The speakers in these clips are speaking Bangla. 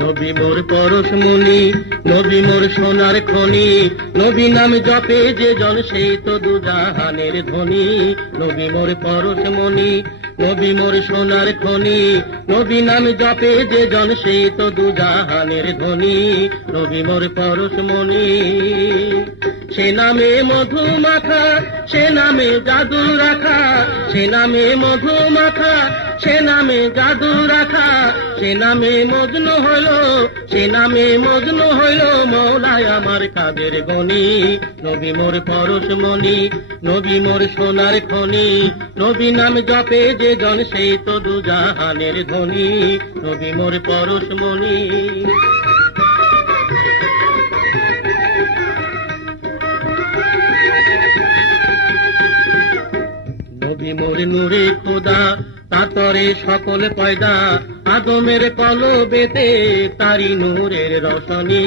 নবী মোর পরশমণি, নবী মোর সোনার খনি, নবী নাম জপে যে জন সেই তো দুজাহানের ধনী। নবী মোর পরশমণি, নবী মোর সোনার খনি, নবী নাম জপে যে জন সেই তো দুজাহানের ধনী। নবী মোর পরশমণি, সে নামে মধু মাখা, সে নামে জাদু রাখা, সে নামে মধু মাখা, সে নামে জাদু রাখা, সে নামে মজনু হইল, সে নামে মজনু হইল মৌলায় আমার কাদের গনি। নবী মোর পরশমণি, নবী মোর সোনার খনি, নবী নাম জপে যে জন সেই তো দুজাহানের ধনী। নবী মোর পরশমণি। নবী মোর নূরে খোদা, তাতরে সকল পয়দা, আদমের কলবেতে তারি নূরের রশনি।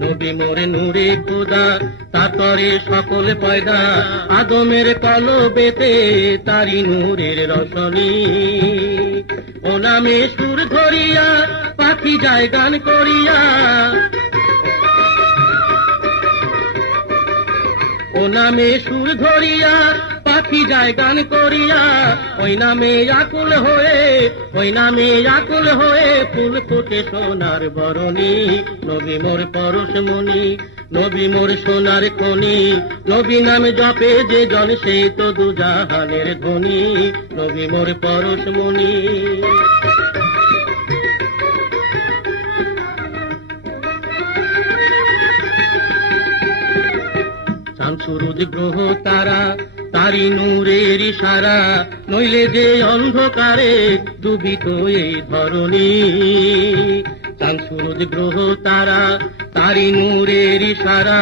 নবী মোর নূরে খোদা, তাতরে সকল পয়দা, আদমের কলবেতে তারি নূরের রশনি। ও নামে সুর ধরিয়া পাখি যায় গান করিয়া, ও নামে সুর ধরিয়া পাখি যায় গান করিয়া, ওই নামে আকুল হয়ে, ওই নামে আকুল হয়ে ফুল ফোটে সোনার বরণী। নবী মোর পরশমণি, নবী মোর সোনার খনি, নবী নাম জপে যে জন সেই তো দুজাহানের ধনী। নবী মোর পরশমণি। চাঁদ সূরজ গ্রহ তারা, তারি নূরের ইশারা, নইলে যে অন্ধকারে ডুবিত এই ধরণী। চাঁদ সূরজ গ্রহ তারা, তারি নূরের ইশারা,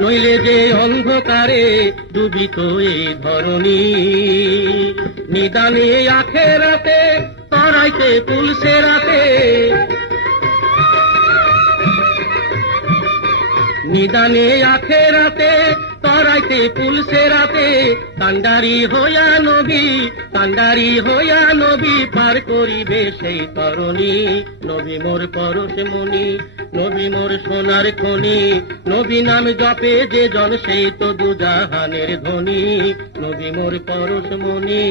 নইলে যে অন্ধকারে ডুবিত এই ধরণী। নিদানে আখেরাতে তরাইতে পুলসে রাতে, নিদানে আখেরাতে তরাইতে পুলসে রাতে, কান্ডারি হইয়া নবী, কান্ডারি হইয়া নবী পার করিবে সেই তরণী। নবী মোর পরশমণি, নবী মোর সোনার খনি, নবী নাম জপে যে জন সেই তো দুজাহানের ধনী। নবী মোর পরশমণি।